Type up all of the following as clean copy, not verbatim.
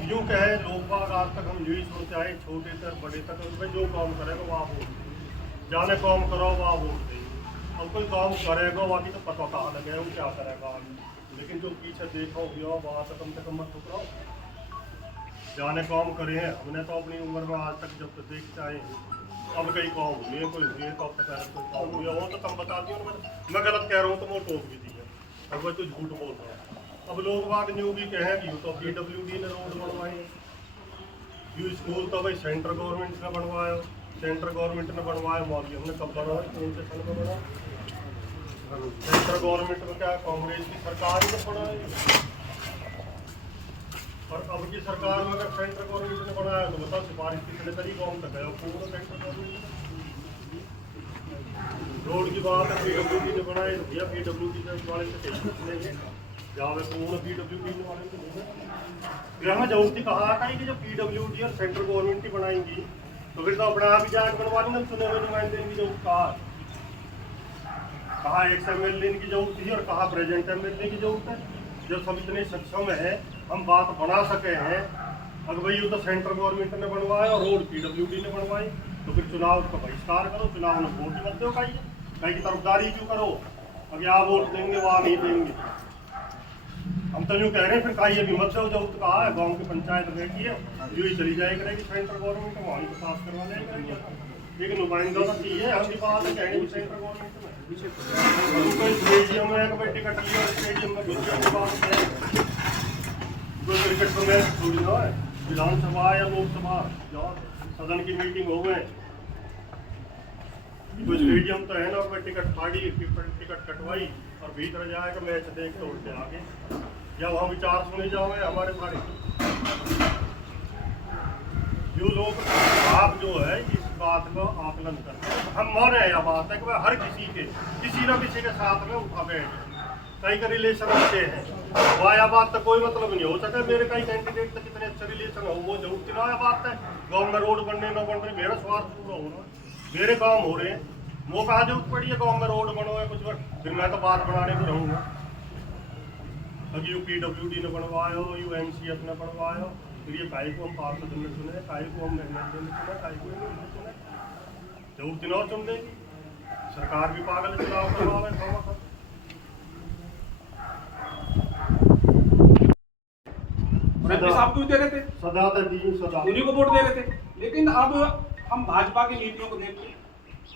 अब यूँ कहे लोग बाग आज तक हम यही सोचते आए, छोटे तक बड़े तक, उसमें जो काम करेगा वहाँ वोट देंगे, जाने काम करो वहाँ वोट देंगे। अब कोई काम करेगा बाकी तो पता कहाँ लगे वो क्या करेगा आगे, लेकिन जो पीछे देखा हो वहाँ तक कम से कम मत ठुकराओ, जाने काम करे हैं। हमने तो अपनी उम्र में आज तक जब तक देखते आए हैं, अब कई काम हुए कोई हुए तो अब तक कोई काम हुए वो तो तुम बता दियो, मैं गलत कह रहा हूँ तो वो टोक भी दी है, अब वह तो झूठ बोल रहा है। अब लोग बात न्यू भी कहें तो PWD ने रोड बनवाए, यू स्कूल तो भाई सेंट्रल गवर्नमेंट ने बनवाया, सेंट्रल गवर्नमेंट ने बनवाया, मौली हमने कब बनवाया, कौन से सन में बना, सेंट्रल गवर्नमेंट में क्या कांग्रेस की सरकार ही ने बनाई। और अब की सरकार में अगर सेंट्रल गवर्नमेंट ने बनाया तो बताओ सिफारिश कितने तरीके कौन तक है पूरा सेंट्रल गवर्नमेंट रोड की बात है PWD ने बनाए तो भैया PWD वाले से कहीं जावे पूर्ण PWD वाले तो यहाँ जरूरती कहा था कि जब PWD और सेंट्रल गवर्नमेंट ही बनाएंगी तो फिर तो अपने आप ही जाके बनवा लेंगे, चुने हुए नुमाइंदे की जरूरत कहा एक्स MLA की जरूरत थी और कहा प्रेजेंट MLA की जरूरत है, जब सब इतने सक्षम है हम बात बना सके हैं। अगर भाई तो सेंट्रल गवर्नमेंट ने बनवाया और रोड PWD ने बनवाई तो फिर चुनाव का बहिष्कार करो, चुनाव में वोट मत दो, कहीं की तरफदारी क्यों करो, अब यहाँ वोट देंगे वहाँ नहीं देंगे। हम तो यूँ कह रहे हैं फिर कहीं अभी मत जो कहा है गाँव की पंचायत बैठी है यूँ ही चली जाए करेगी सेंट्रल गवर्नमेंट वहाँ ही पास करवा जाए करेगी, लेकिन नुमाइंदा तो चाहिए हम बात है कहने सेंट्रल गवर्नमेंट में कोई स्टेडियम में कोई टिकट लिया स्टेडियम में घुसने की बात है, कोई क्रिकेट का मैच थोड़ी ना है, विधानसभा या लोकसभा जाओ सदन की मीटिंग हो गए, कोई स्टेडियम तो है ना, कोई टिकट फाड़ी टिकट कटवाई और भीतर जाएगा मैच देख तोड़ के आगे, जब हम विचार सुने जाओगे हमारे सारे जो लोग आप जो है इस बात का आकलन करते हैं, हम मान रहे हैं यह बात है कि हर किसी के किसी न किसी के साथ में उठा बैठ कई का रिलेशन अच्छे हैं, वह यह बात तो कोई मतलब नहीं हो सके मेरे कई कैंडिडेट तक कितने अच्छे रिलेशन हो वो जरूर चुनाव यह बात है, गाँव में रोड बनने न बन रहे मेरा स्वार्थ पूरा होना, मेरे काम हो रहे हैं, वो कहा जरूरत पड़ी है गाँव में रोड बनो है कुछ फिर मैं तो बात बनाने में रहूँगा। अब PWD ने बनवाया, UMCF ने बनवाया, फिर ये काई को हम पार्षद में चुने, काई को हम MLA में चुने, काई को नहीं चुने, जरूर चुनाव चुन देगी सरकार भी पागल चुनाव करवावे साहब क्यों दे रहे थे, सदा उन्हीं को वोट दे रहे थे। लेकिन अब हम भाजपा की नीतियों को देखते,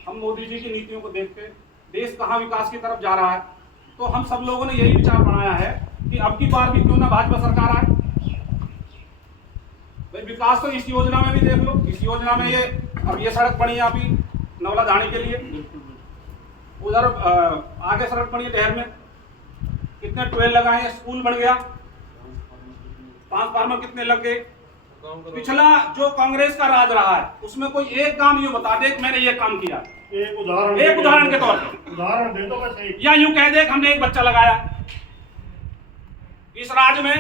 हम मोदी जी की नीतियों को देखते, देश कहाँ विकास की तरफ जा रहा है, तो हम सब लोगों ने यही विचार बनाया है कि अब की बार भी क्यों ना भाजपा सरकार आए। भाई विकास तो इस योजना में भी देख लो, इस योजना में ये सड़क बनी है अभी नवला धाणी के लिए, उधर आगे सड़क बनी है टहर में, कितने ट्वेल लगाए हैं, स्कूल बन गया, ट्रांसफार्मर कितने लग गए। पिछला जो कांग्रेस का राज रहा है उसमें कोई एक काम यूं बता दे मैंने ये काम किया, एक उदाहरण के तौर पर उदाहरण दे दो बस, या यूं कह दे हमने एक बच्चा लगाया। इस राज्य में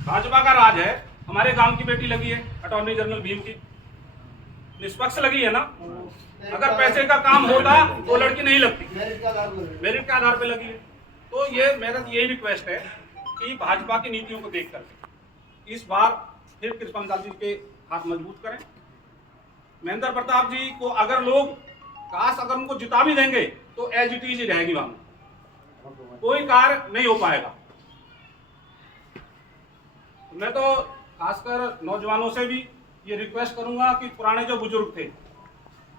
भाजपा का राज है, हमारे गांव की बेटी लगी है अटॉर्नी जनरल भीम की, निष्पक्ष लगी है ना, अगर पैसे का काम होता तो लड़की नहीं लगती, मेरिट के आधार पे लगी है। तो ये मेरा यही रिक्वेस्ट है कि भाजपा की नीतियों को देखकर इस बार फिर कृष्ण लाल जी के हाथ मजबूत करें। महेंद्र प्रताप जी को अगर लोग काश अगर उनको जिता भी देंगे तो एज इट इज ही रहेगी, वहां कोई कार्य नहीं हो पाएगा। मैं तो खासकर नौजवानों से भी ये रिक्वेस्ट करूंगा कि पुराने जो बुजुर्ग थे,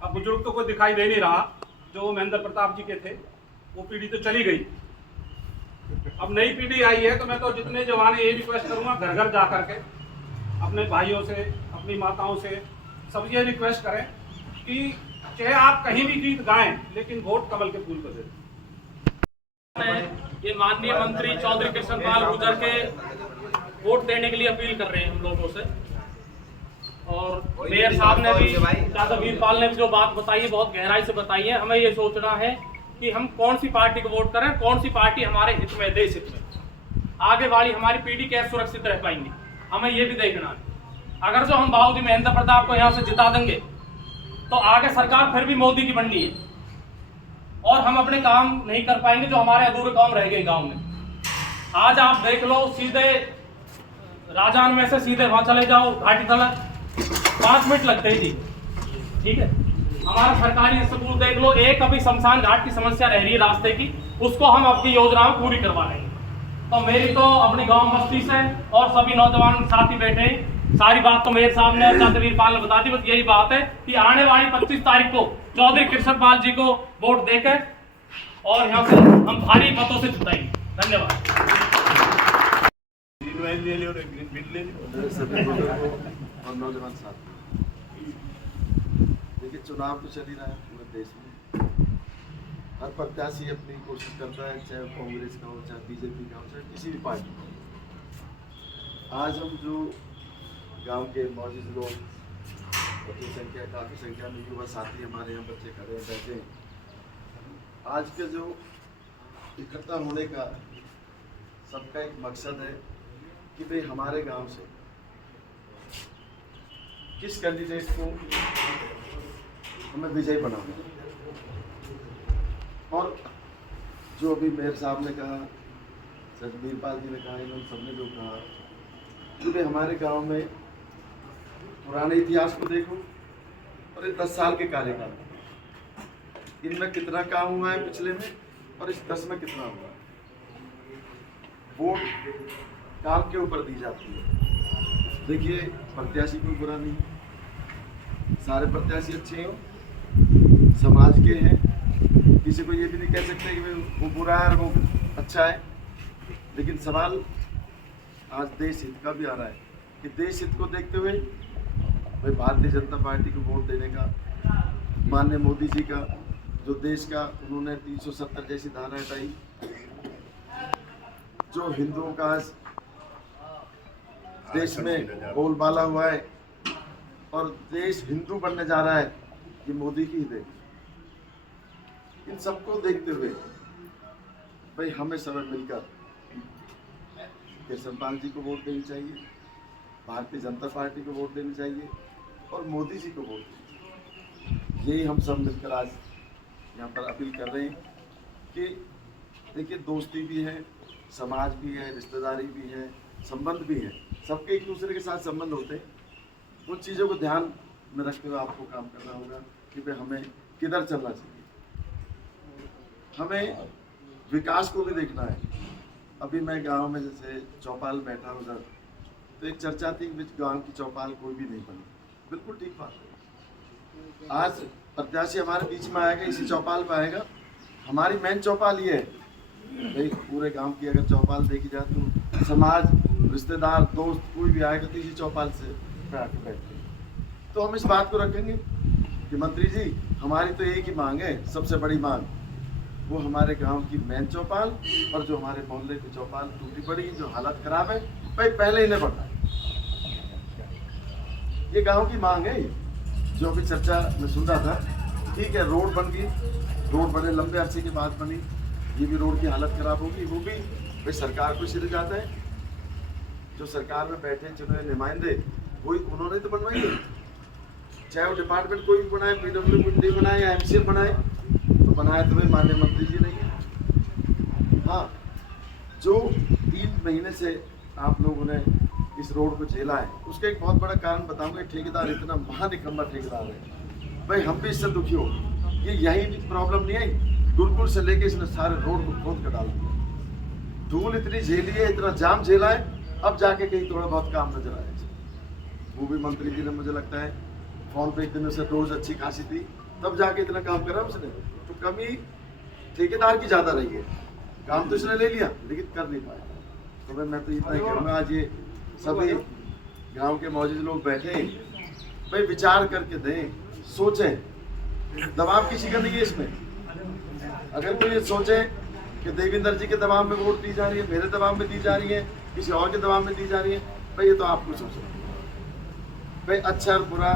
अब बुजुर्ग तो कोई दिखाई दे नहीं रहा, जो महेंद्र प्रताप जी के थे वो पीढ़ी तो चली गई, अब नई पीढ़ी आई है, तो मैं तो जितने जवान है ये रिक्वेस्ट करूंगा घर घर जा करके अपने भाइयों से अपनी माताओं से सब ये रिक्वेस्ट करें कि चाहे आप कहीं भी गीत गाएं लेकिन वोट कमल के फूल को दें। ये माननीय मंत्री चौधरी कृष्णपाल गुर्जर के वोट देने के लिए अपील कर रहे हैं हम लोगों से, और मेयर साहब ने भी दादा वीरपाल ने भी जो बात बताई है बहुत गहराई से बताई है। हमें ये सोचना है कि हम कौन सी पार्टी को वोट करें, कौन सी पार्टी हमारे हित में, देश हित में, आगे वाली हमारी पीढ़ी कैसे सुरक्षित रह पाएंगी, हमें ये भी देखना है। अगर जो हम बाबूजी महेंद्र प्रताप को यहाँ से जिता देंगे तो आगे सरकार फिर भी मोदी की बननी है और हम अपने काम नहीं कर पाएंगे, जो हमारे अधूरे काम रह गए गांव में। आज आप देख लो, सीधे राजान में से सीधे वहां चले जाओ घाटी तलक 5 मिनट लगते ही जी। ठीक है, हमारा सरकारी स्कूल देख लो, एक अभी शमशान घाट की समस्या रह रही है रास्ते की, उसको हम आपकी योजना में पूरी करवा रहे हैं। तो मेरी तो अपनी गांव बस्ती से और सभी नौजवान साथी बैठे हैं, सारी बात तो मेयर साहब ने और चाचा वीरपाल ने बता दी। बस यही बात है कि आने वाली 25 तारीख को चौधरी कृष्णपाल जी को वोट देकर और यहाँ से हम भारी मतों से जिताएंगे। धन्यवाद। सभी बुजुर्गों और नौजवान साथी, देखिए चुनाव तो चल ही रहा है पूरे देश में। हर प्रत्याशी अपनी कोशिश करता है, चाहे कांग्रेस का हो, चाहे बीजेपी का हो, चाहे किसी भी पार्टी का। आज हम जो गांव के मौजूद लोग, बड़ी संख्या, काफ़ी संख्या में युवा साथी हमारे यहाँ बच्चे खड़े हैं, बैठे हैं। आज के जो इकट्ठा होने का सबका एक मकसद है कि भाई हमारे गांव से किस कैंडिडेट को हमें विजयी बनाना है। और जो अभी मेयर साहब ने कहा, सर वीरपाल जी ने कहा, इन्होंने सबने जो कहा कि भाई हमारे गांव में पुराने इतिहास को देखो और ये 10 साल के कार्यकाल, इनमें कितना काम हुआ है पिछले में और इस 10 में कितना हुआ है। वोट काम के ऊपर दी जाती है। देखिए प्रत्याशी कोई बुरा नहीं, सारे प्रत्याशी अच्छे हैं, समाज के हैं, किसी को ये भी नहीं कह सकते कि वो बुरा है और वो अच्छा है। लेकिन सवाल आज देश हित का भी आ रहा है कि देश हित को देखते हुए भाई भारतीय जनता पार्टी को वोट देने का, माननीय मोदी जी का जो देश का उन्होंने 370 जैसी धारा हटाई, जो हिंदुओं का आज देश में बोलबाला हुआ है और देश हिंदू बनने जा रहा है, ये मोदी की ही देन। इन सबको देखते हुए भाई हमें सब मिलकर कृष्णपाल जी को वोट देनी चाहिए, भारतीय जनता पार्टी को वोट देनी चाहिए और मोदी जी को वोट देनी चाहिए। यही हम सब मिलकर आज यहाँ पर अपील कर रहे हैं कि देखिए दोस्ती भी है, समाज भी है, रिश्तेदारी भी है, संबंध भी है, सबके एक दूसरे के साथ संबंध होते हैं। उन चीज़ों को ध्यान में रखते हुए आपको काम करना होगा कि भाई हमें किधर चलना चाहिए। हमें विकास को भी देखना है। अभी मैं गांव में जैसे चौपाल बैठा उधर, तो एक चर्चा थी कि गांव की चौपाल कोई भी नहीं बनी। बिल्कुल ठीक बात है। आज प्रत्याशी हमारे बीच में आएगा, इसी चौपाल पर आएगा। हमारी मेन चौपाल ये है भाई, पूरे गांव की अगर चौपाल देखी जाए तो समाज, रिश्तेदार, दोस्त कोई भी आएगा तो इसी चौपाल से आके बैठते हैं। तो हम इस बात को रखेंगे कि मंत्री जी हमारी तो एक ही मांग है, सबसे बड़ी मांग, वो हमारे गांव की मेन चौपाल और जो हमारे मोहल्ले की चौपाल टूटी पड़ी, जो हालत खराब है, भाई पहले इन्हें बढ़ना है। ये गांव की मांग है, जो अभी चर्चा में सुन रहा था। ठीक है, रोड बन गई, रोड बने लंबे अरसे के बाद बनी, ये भी रोड की हालत खराब होगी, वो भी भाई सरकार को सिरे जाता है। जो सरकार में बैठे चुने नुमाइंदे, वही उन्होंने तो बनवाई है। चाहे वो डिपार्टमेंट कोई भी बनाए, PWD बनाए या MCM बनाए, तो बनाए तो भाई माननीय मंत्री जी नहीं है। हाँ, जो 3 महीने से आप लोगों ने इस रोड को झेला है, उसका एक बहुत बड़ा कारण बताऊंगा। ठेकेदार इतना महानिकम्मा ठेकेदार है भाई, हम भी इससे दुखी हो। ये यही भी प्रॉब्लम नहीं आई, गुरुकुल से लेके इसने सारे रोड को खोद कर डाल दिया। धूल इतनी झेली है, इतना जाम झेला है, अब जाके कहीं थोड़ा बहुत काम नजर आया। वो भी मंत्री जी ने मुझे लगता है फोन पे एक दिन से डोज अच्छी खासी थी, तब जाके इतना काम करा उसने। तो कमी ठेकेदार की ज़्यादा रही है, काम तो इसने ले लिया लेकिन कर नहीं पाया। तो मैं तो इतना ही कहूँगा, आज ये सभी गांव के मौजूद लोग बैठे हैं, भाई विचार करके दें, सोचें। दबाव किसी का नहीं है इसमें। अगर कोई ये सोचे कि देवेंद्र जी के दबाव में वोट दी जा रही है, मेरे दबाव में दी जा रही है, किसी और के दबाव में दी जा रही है, भाई ये तो आपको सोचना भाई, अच्छा और बुरा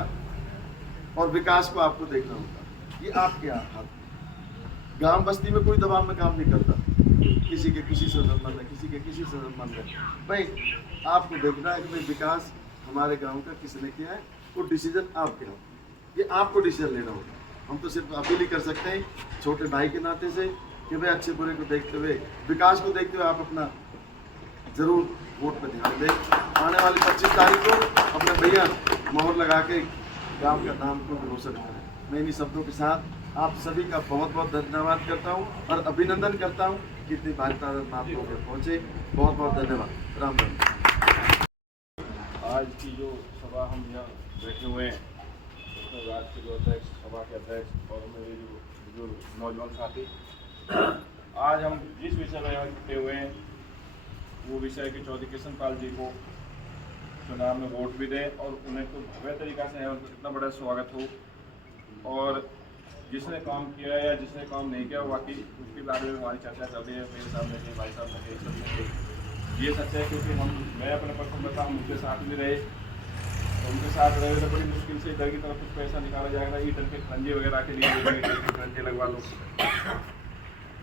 और विकास को आपको देखना होगा। ये आपके हाथ में। गांव बस्ती में कोई दबाव में काम नहीं करता, किसी के किसी से संबंध है, किसी के किसी से संबंध है। भाई आपको देखना है कि भाई विकास हमारे गांव का किसने किया है, वो डिसीजन आपके हाथ, ये आपको डिसीजन लेना होगा। हम तो सिर्फ अपील ही कर सकते हैं छोटे भाई के नाते से कि भाई अच्छे बुरे को देखते हुए, विकास को देखते हुए आप अपना जरूर वोट पे ध्यान दें। आने वाली 25 तारीख को अपने भैया मोहर लगा के गांव का नाम को रोशन करें। मैं इन्हीं शब्दों के साथ आप सभी का बहुत बहुत धन्यवाद करता हूं और अभिनंदन करता हूं कि इतनी भारी तादाद में आप लोग पहुंचे। बहुत बहुत धन्यवाद। राम राम। आज की जो सभा हम यहाँ बैठे हुए हैं उसमें राज्य के जो अध्यक्ष, सभा के अध्यक्ष और मेरे जो बुजुर्ग नौजवान साथी, आज हम जिस विषय में यहाँ जुटे हुए हैं वो विषय कि चौधरी कृष्ण पाल जी को चुनाव में वोट भी दें और उन्हें तो भव्य तरीका से है उनको इतना बड़ा स्वागत हो। और जिसने काम किया या जिसने काम नहीं किया बाकी उसके बारे में हमारी चर्चा चल रही है। मेरे सामने कहीं भाई साहब ने सब ने ये सच है क्योंकि मैं अपने पर्सन बताऊँ उनके साथ भी रहे, उनके साथ रहे तो बड़ी मुश्किल से इधर की तरफ कुछ पैसा निकाला जाएगा ईटन के खंजे वगैरह के लिए खंजे लगवा लो।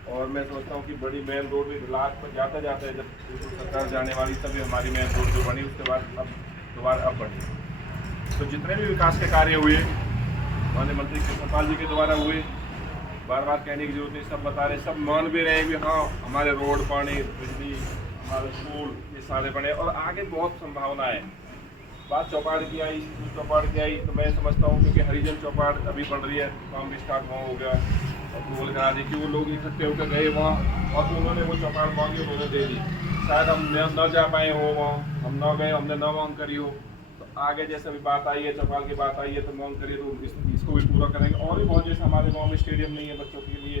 और मैं सोचता हूँ कि बड़ी मेन रोड भी लाख पर जाता जाता है जब सरकार जाने वाली तभी हमारी मेन रोड जो बनी उसके बाद अब दोबारा अब बनी। तो जितने भी विकास के कार्य हुए माननीय मंत्री कृष्ण पाल जी के द्वारा हुए, बार बार कहने की जरूरत नहीं, सब बता रहे, सब मान भी रहे कि हाँ हमारे रोड, पानी, बिजली, हमारे स्कूल ये सारे बने और आगे बहुत संभावना है। बात चौपाड़ की आई, चौपाड़ की आई तो मैं समझता हूँ क्योंकि हरिजन चौपाड़ अभी बन रही है, काम भी स्टार्ट वहाँ हो गया, अप्रूवल करा दी कि वो लोग इकट्ठे होकर गए वहाँ और उन्होंने वो चौपाड़ मांगी उन्होंने दे दी। शायद हम न जा पाए हो वहाँ, हम न गए, हमने न मांग करी हो, तो आगे जैसे अभी बात आई है चौपाल की बात आई है तो मांग करिए तो इसको भी पूरा करेंगे। और भी बहुत जैसे हमारे गाँव में स्टेडियम नहीं है बच्चों के लिए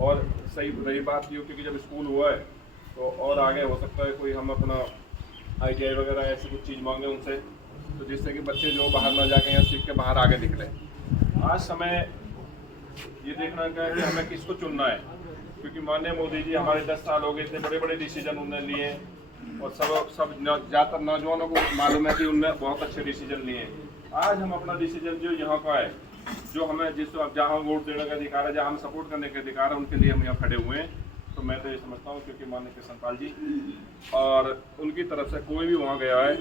और सही रही बात ये क्योंकि जब स्कूल हुआ है तो और आगे हो सकता है कोई हम अपना ITI वगैरह ऐसी कुछ चीज़ मांगे उनसे तो जिससे कि बच्चे जो बाहर ना जाके यहाँ सीख के बाहर आगे निकले। आज समय ये देखना क्या है कि हमें किसको चुनना है क्योंकि माननीय मोदी जी हमारे 10 साल हो गए, इतने बड़े बड़े डिसीजन उन्होंने लिए और सब ज़्यादातर नौजवानों को मालूम है कि उनने बहुत अच्छे डिसीजन लिए। आज हम अपना डिसीजन जो यहाँ का है जो हमें जहाँ वोट देने का अधिकार है, जहाँ हम सपोर्ट करने का अधिकार है उनके लिए हम यहाँ खड़े हुए हैं। तो मैं तो ये समझता हूँ क्योंकि माननीय कृष्ण पाल जी और उनकी तरफ से कोई भी वहाँ गया है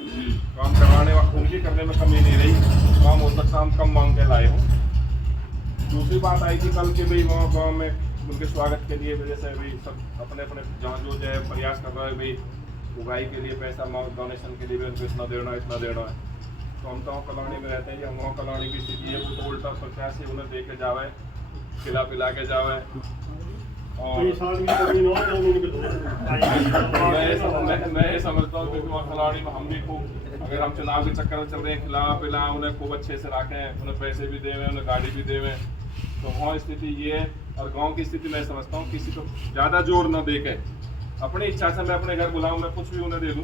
काम करवाने उनकी करने में कमी नहीं रही, काम हो सकता हम कम मांग के लाए हों। दूसरी बात आई कि कल के भाई वहाँ गाँव में उनके स्वागत के लिए वजह से अभी सब अपने अपने जहाँ जो है प्रयास कर रहे हैं भाई उगाई के लिए पैसा डोनेशन के लिए भी उनको इतना देना है। तो हम तो कॉलोनी में रहते हैं, हम वहाँ कॉलोनी की स्थिति है वो उल्टा प्रत्याशी उन्हें दे के जावे, खिला पिला के जावे। और मैं ये समझता हूँ क्योंकि वहाँ कॉलोनी में हम भी खूब अगर हम चुनाव के चक्कर में चल रहे हैं खिला पिला उन्हें खूब अच्छे से रखें, उन्हें पैसे भी देवें, उन्हें गाड़ी भी देवें। तो वहाँ स्थिति ये है और गाँव की स्थिति मैं समझता हूँ किसी को ज़्यादा जोर न दे के अपनी इच्छा से मैं अपने घर बुलाऊँ मैं कुछ भी उन्हें दे दूँ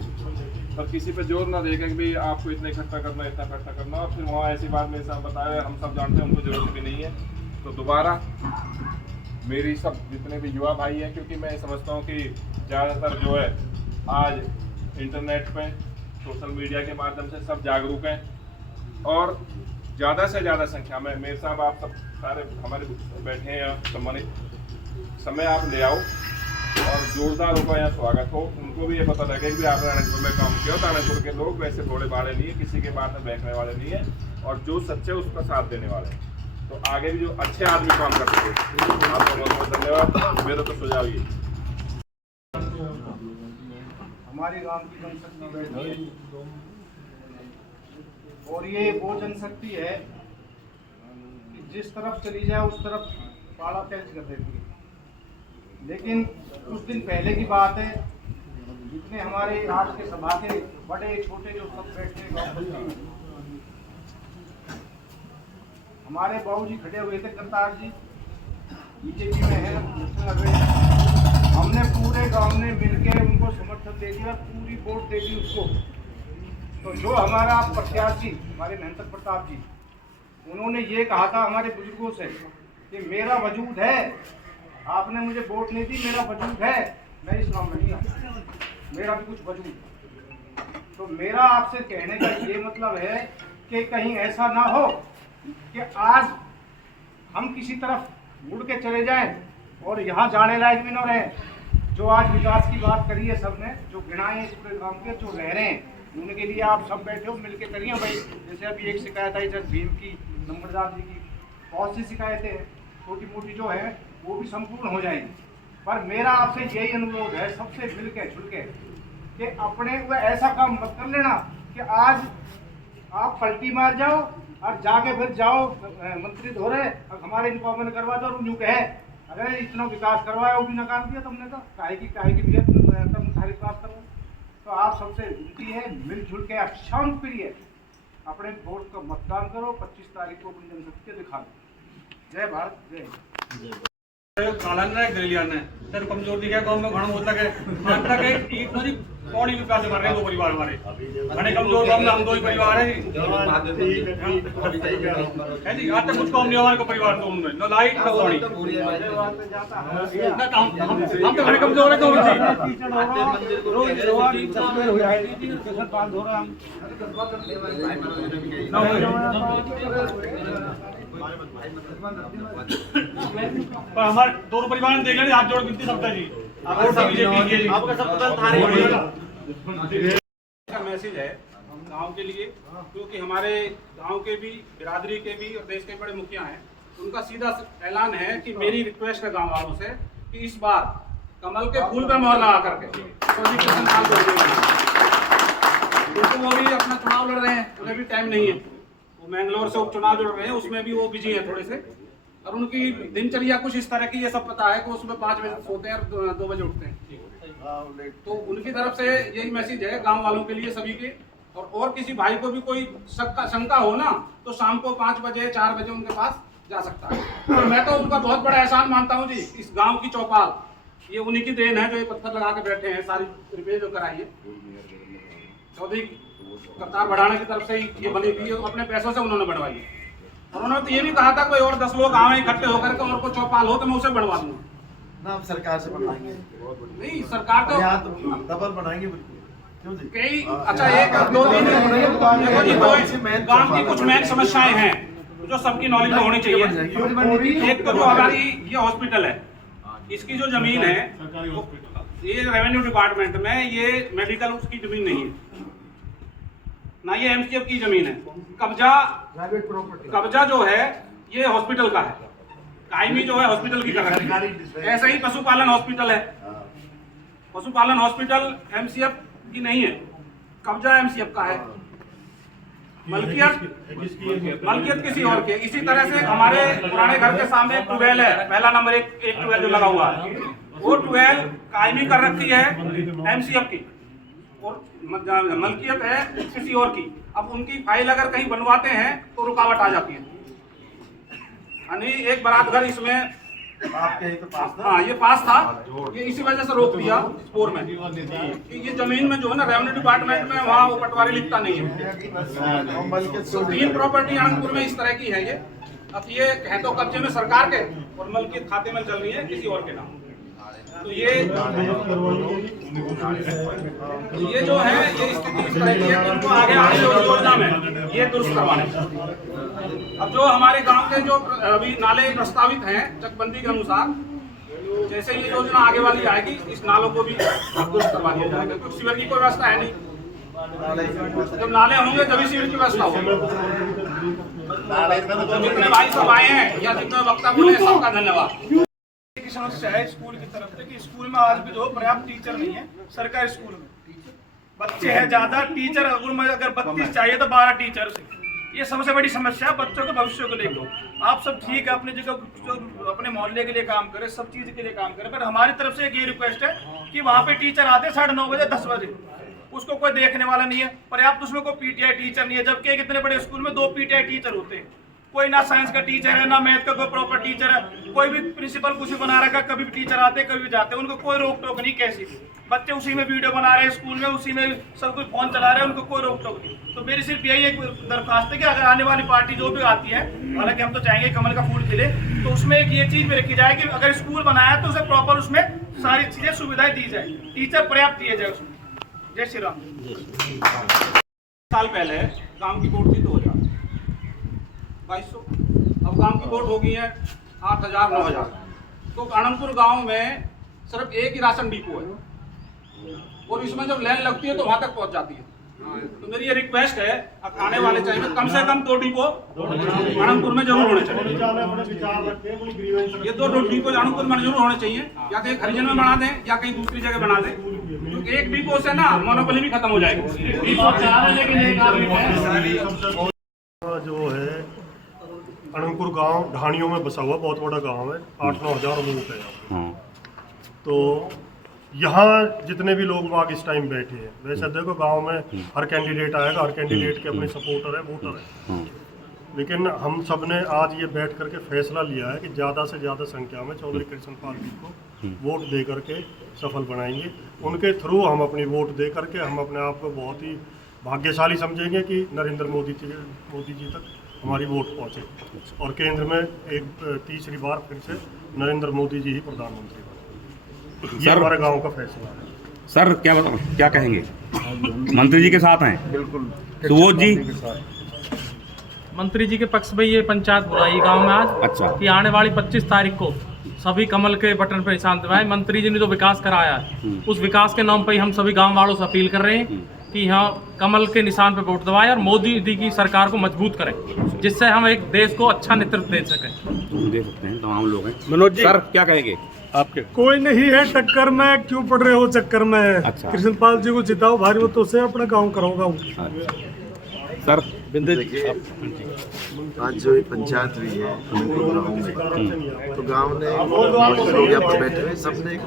पर किसी पे जोर ना देके कि भाई आपको इतना इकट्ठा करना इतना इकट्ठा करना और फिर वहाँ ऐसी बात मेरे साथ बताया हम सब जानते हैं उनको जरूरत भी नहीं है। तो दोबारा मेरी सब जितने भी युवा भाई हैं क्योंकि मैं समझता हूँ कि ज़्यादातर जो है आज इंटरनेट पे सोशल मीडिया के माध्यम से सब जागरूक हैं और ज़्यादा से ज़्यादा संख्या में मेरे साथ आप सब सारे हमारे बैठे हैं सम्मानित समय आप ले आओ और जोरदार उनका यहाँ स्वागत हो। उनको भी ये पता लगे कि आपने रानीपुर में काम किया, रानीपुर के लोग वैसे थोड़े बाड़े नहीं है, किसी के बात में बहकने वाले नहीं है और जो सच्चे उसका साथ देने वाले हैं। तो आगे भी जो अच्छे आदमी काम कर सके आपको बहुत बहुत धन्यवाद। मेरा तो सुझाव ये हमारे गांव की जनशक्ति बैठी है और ये वो जनशक्ति है कि जिस तरफ चली जाए उस तरफ पाड़ा कैच कर देती है। लेकिन कुछ दिन पहले की बात है जितने हमारे आज के सभा के बड़े छोटे जो सब बैठे गाँव हमारे बाबूजी खड़े हुए थे करतार जी बीजेपी में है हमने पूरे गांव ने मिलकर उनको समर्थन दे दिया, पूरी वोट दे दी उसको। तो जो हमारा प्रत्याशी हमारे महेंद्र प्रताप जी उन्होंने ये कहा था हमारे बुजुर्गों से कि मेरा वजूद है, आपने मुझे वोट नहीं दी, मेरा वजूद है, मैं इस गाँव में नहीं आता, मेरा भी कुछ वजूद। तो मेरा आपसे कहने का ये मतलब है कि कहीं ऐसा ना हो कि आज हम किसी तरफ मुड़ के चले जाएं और यहाँ जाने लायक भी न रहे। जो आज विकास की बात करी है सबने, जो गिनाए पूरे गांव के जो रह रहे हैं उनके लिए आप सब बैठे हो मिल के करिए भाई। जैसे अभी एक शिकायत आई जज भीम की, नंबरदार जी की, बहुत सी शिकायतें छोटी मोटी जो है वो भी संपूर्ण हो जाएंगी। पर मेरा आपसे यही अनुरोध है सबसे मिल के जुल के कि अपने को ऐसा काम मत कर लेना कि आज आप पलटी मार जाओ और जाके फिर जाओ मंत्री धो रहे और हमारे इन्फॉर्मेशन करवा दो और न्यू कहे अरे इतना विकास करवाया वो भी नकार दिया तुमने, तो काहे की भैया तुम सारी विकास करो। तो आप सबसे विनती है मिलजुल के शांत प्रिय अपने वोट का मतदान करो, 25 तारीख को अपनी जनशक्ति दिखा दो। जय भारत, जय हिंद। कालन रहे गलियान ने सर कमजोर दिखा गांव में घणो होता है आज तक एक ईट नदी पौड़ी के पैसे भर रहे दो परिवार हमारे घने कमजोर गांव में हम दो ही परिवार है जी। आज तक कुछ काम नहीं हमारे को परिवार तो उनमें न लाइट न पौड़ी हम तो घने कमजोर है तो पर हमारे दोनों परिवार ने देख लेंगे हाथ जोड़ विनती सबका जी का मैसेज है गांव के लिए, क्योंकि हमारे गांव के भी बिरादरी के भी और देश के बड़े मुखिया हैं, उनका सीधा ऐलान है कि मेरी रिक्वेस्ट है गांव वालों से कि इस बार कमल के फूल पे मोहर लगा करके क्योंकि वो भी अपना चुनाव लड़ रहे हैं, उन्हें भी टाइम नहीं है। वो मैंगलोर से उपचुनाव लड़ रहे हैं, उसमें भी वो बिजी है थोड़े से, और उनकी दिनचर्या कुछ इस तरह की ये सब पता है कि उसमें 5 बजे सोते हैं और 2 बजे उठते हैं। तो उनकी तरफ से यही मैसेज है गांव वालों के लिए सभी के, और किसी भाई को भी कोई शंका हो ना तो शाम को 5 बजे 4 बजे उनके पास जा सकता है। और मैं तो उनका बहुत बड़ा एहसान मानता हूँ जी, इस गांव की चौपाल ये उन्हीं की देन है जो ये पत्थर लगा के बैठे हैं, सारी रिपेयर जो कराई है चौधरी करतार बढ़ाने की तरफ से ही ये बनी थी, अपने पैसों से उन्होंने बढ़वाई है। और उन्होंने तो ये भी कहा था कोई और 10 लोग आवे इकट्ठे होकर के और को चौपाल हो तो मैं उसे बढ़वा दूंगा ना। हम सरकार से बनवाएंगे, नहीं सरकार तो डबल बनाएंगे बिल्कुल। क्यों जी? कई अच्छा 1-2 दिन देखो जी, गांव की कुछ मेन समस्याएं हैं जो सबकी नॉलेज में होनी चाहिए। एक तो जो हमारी ये हॉस्पिटल है, इसकी जो जमीन है ये रेवेन्यू डिपार्टमेंट में, ये मेडिकल उसकी जमीन नहीं है ना, ये एमसीएफ की जमीन है। कब्जा जो है ये हॉस्पिटल का है, कायमी जो है हॉस्पिटल की कर रखी है। ऐसे ही पशुपालन हॉस्पिटल है, पशुपालन हॉस्पिटल एमसीएफ की नहीं है, कब्जा एमसीएफ का है, मलकियत किसी और के। इसी तरह से हमारे पुराने घर के सामने एक ट्यूबवेल है, पहला नंबर एक ट्यूबवेल जो लगा हुआ है, वो ट्यूबवेल कायमी कर रखी है एमसीएफ की और मलकियत है किसी और की। अब उनकी फाइल अगर कहीं बनवाते हैं तो रुकावट आ जाती है। यानी एक बारात घर इसमें आपके ही तो पास था। हाँ ये पास था, ये इसी वजह से रोक दिया स्पोर में कि ये जमीन में जो है ना रेवेन्यू डिपार्टमेंट में वहाँ वो पटवारी लिखता नहीं है। 3 प्रॉपर्टी आनंदपुर में इस तरह की है ये। अब ये है तो कब्जे में सरकार के और मलकियत खाते में चल रही है किसी और के नाम। तो ये जो है ये स्थिति इस तरह की है कि इनको आगे आने वाली योजना में ये दुरुस्त करवाने। अब जो हमारे गांव के जो अभी नाले प्रस्तावित हैं चकबंदी के अनुसार, जैसे ये योजना आगे वाली आएगी इस नालों को भी दुरुस्त करवा दिया जाएगा, क्योंकि सीवर की कोई व्यवस्था है नहीं। जब नाले होंगे तभी सीवर की व्यवस्था होगी। तो जितने भाई सब आए हैं या जितने वक्ता बोले सबका धन्यवाद। की समस्या है स्कूल की तरफ से कि स्कूल में आज भी जो पर्याप्त टीचर नहीं है। सरकारी स्कूल में बच्चे हैं ज्यादा, टीचर अगर 32 चाहिए तो 12 टीचर से, ये सबसे बड़ी समस्या है बच्चों के भविष्य को लेकर। आप सब ठीक है अपनी जगह जो अपने मोहल्ले के लिए काम करें, सब चीज के लिए काम करें, पर हमारी तरफ से एक ये रिक्वेस्ट है कि वहाँ पे टीचर आते 9:30 बजे 10 बजे, उसको कोई देखने वाला नहीं है। पर्याप्त उसमें कोई पीटीआई टीचर नहीं है, जबकि एक इतने बड़े स्कूल में 2 पीटीआई टीचर होते हैं। कोई ना साइंस का टीचर है ना मैथ का कोई प्रॉपर टीचर है, कोई भी प्रिंसिपल कुछ बना रखा, कभी भी टीचर आते कभी भी जाते, उनको कोई रोक टोक नहीं। कैसी भी बच्चे उसी में वीडियो बना रहे हैं स्कूल में, उसी में सब कुछ फोन चला रहे हैं, उनको कोई रोक टोक नहीं। तो मेरी सिर्फ यही एक दरख्वास्त है कि अगर आने वाली पार्टी जो भी आती है, हालांकि हम तो चाहेंगे कमल का फूल खिले, तो उसमें एक ये चीज भी रखी जाए कि अगर स्कूल बनाया तो उसे प्रॉपर उसमें सारी चीजें सुविधाएं दी जाए, टीचर पर्याप्त दिए जाए उसमें। जय श्री राम। साल पहले गांव की वोट थी 2200, अब गांव की वोट हो गई है 8000 9000। तो आनंदपुर गांव में सिर्फ एक ही राशन डिपो है और इसमें जब लाइन लगती है तो वहां तक पहुंच जाती है। तो मेरी ये रिक्वेस्ट है, अब आने वाले टाइम में कम से कम 2 डिपो आनंदपुर में जरूर होने चाहिए। अपने विचार रखते हैं, कोई ग्रीवेंस ये 2 डिपो आनंदपुर में जरूर होने चाहिए, या कहीं हरिजन में बना दें या कहीं दूसरी जगह बना दें, क्योंकि एक डिपो से ना मोनोपोली भी खत्म हो जाएगी। डिपो चला रहे लेकिन एक आदमी जो है अनंदपुर गांव ढाणियों में बसा हुआ बहुत बड़ा गांव है, 8-9 हज़ार लोग है यहाँ। तो यहाँ जितने भी लोग बाग इस टाइम बैठे हैं, वैसे देखो गांव में हर कैंडिडेट आएगा, हर कैंडिडेट के अपने सपोर्टर है, वोटर है, लेकिन हम सब ने आज ये बैठ करके फैसला लिया है कि ज़्यादा से ज़्यादा संख्या में चौधरी कृष्णपाल जी को वोट दे करके सफल बनाएंगे। उनके थ्रू हम अपनी वोट दे करके हम अपने आप को बहुत ही भाग्यशाली समझेंगे कि नरेंद्र मोदी जी तक हमारी वोट पहुँचे और केंद्र में एक तीसरी बार फिर से नरेंद्र मोदी जी ही प्रधानमंत्री बने। ये हमारे गांव का फैसला है। सर क्या कहेंगे? मंत्री जी के साथ हैं बिल्कुल सुबोध जी। मंत्री जी के पक्ष में ये पंचायत बुलाई गांव में आज अच्छा। कि आने वाली 25 तारीख को सभी कमल के बटन पर निशान दबाएं। मंत्री जी ने जो विकास कराया है उस विकास के नाम पर ही हम सभी गांव वालों से अपील कर रहे हैं कि यहाँ कमल के निशान पर वोट दबाएं और मोदी जी की सरकार को मजबूत करें, जिससे हम एक देश को अच्छा नेतृत्व दे सकें। दे सकते हैं, तमाम लोग हैं। मनोज जी, सर क्या कहेंगे आपके? कोई नहीं है टक्कर में, क्यों पड़ रहे हो चक्कर में? अच्छा। कृष्णपाल जी को जिताओ भारी मतों से, अपना गाँव कराओ। सर देखिए, आज जो ये पंचायत हुई है अनंदपुर गाँव में, तो गाँव ने लोग यहाँ पर बैठे हुए सबने एक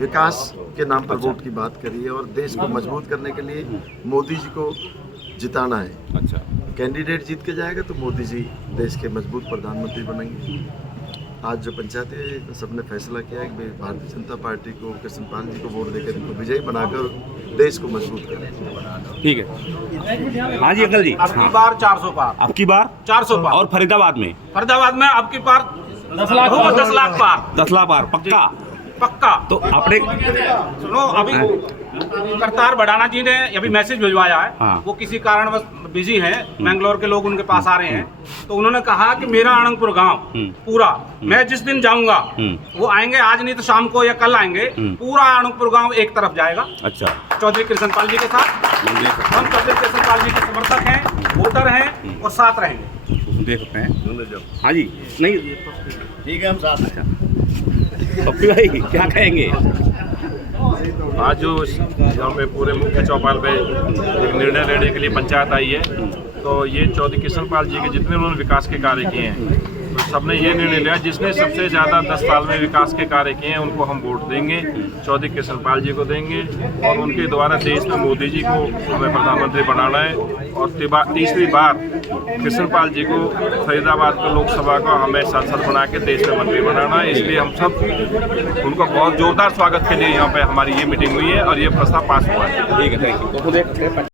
विकास के नाम पर वोट की बात करी है और देश को मजबूत करने के लिए मोदी जी को जिताना है। अच्छा, कैंडिडेट जीत के जाएगा तो मोदी जी देश के मजबूत प्रधानमंत्री बनेंगे। आज जो पंचायत है सबने फैसला किया है कि भारतीय जनता पार्टी को कृष्णपाल जी को वोट देकर इनको विजयी बनाकर देश को मजबूत करें। ठीक है। हाँ जी अंकल जी। अब की बार 400 पार, अब की बार 400 पार। और फरीदाबाद में? फरीदाबाद में अब की पार 10 लाख पार। 10 लाख पार पक्का। पक्का। तो आपने सुनो, अभी करतार बढ़ाना जी ने अभी मैसेज भिजवाया है। हाँ। वो किसी कारणवश बिजी हैं, बैंगलोर के लोग उनके पास आ रहे हैं, तो उन्होंने कहा कि मेरा आनंदपुर गांव पूरा, मैं जिस दिन जाऊंगा वो आएंगे, आज नहीं तो शाम को या कल आएंगे, पूरा आनंदपुर गांव एक तरफ जाएगा। अच्छा, चौधरी कृष्णपाल जी के साथ। हम चौधरी कृष्णपाल जी के समर्थक हैं, वोटर हैं और साथ रहेंगे। देख सकते हैं। हाँ जी, नहीं ठीक है, हम साथ। अच्छा पप्पी भाई क्या कहेंगे? आज जो यहाँ पे पूरे मुख्य चौपाल पे एक निर्णय लेने के लिए पंचायत आई है, तो ये चौधरी कृष्णपाल जी के जितने उन्होंने विकास के कार्य किए हैं, तो सबने ये निर्णय लिया जिसने सबसे ज़्यादा 10 साल में विकास के कार्य किए हैं उनको हम वोट देंगे, चौधरी कृष्णपाल जी को देंगे और उनके द्वारा देश में मोदी जी को हमें प्रधानमंत्री बनाना है और तीसरी बार कृष्णपाल जी को फरीदाबाद के लोकसभा का हमें सांसद बना के देश में मंत्री बनाना है। इसलिए हम सब उनको बहुत जोरदार स्वागत के लिए यहाँ पे हमारी ये मीटिंग हुई है और ये प्रस्ताव पास हुआ है। ठीक है, थैंक यू।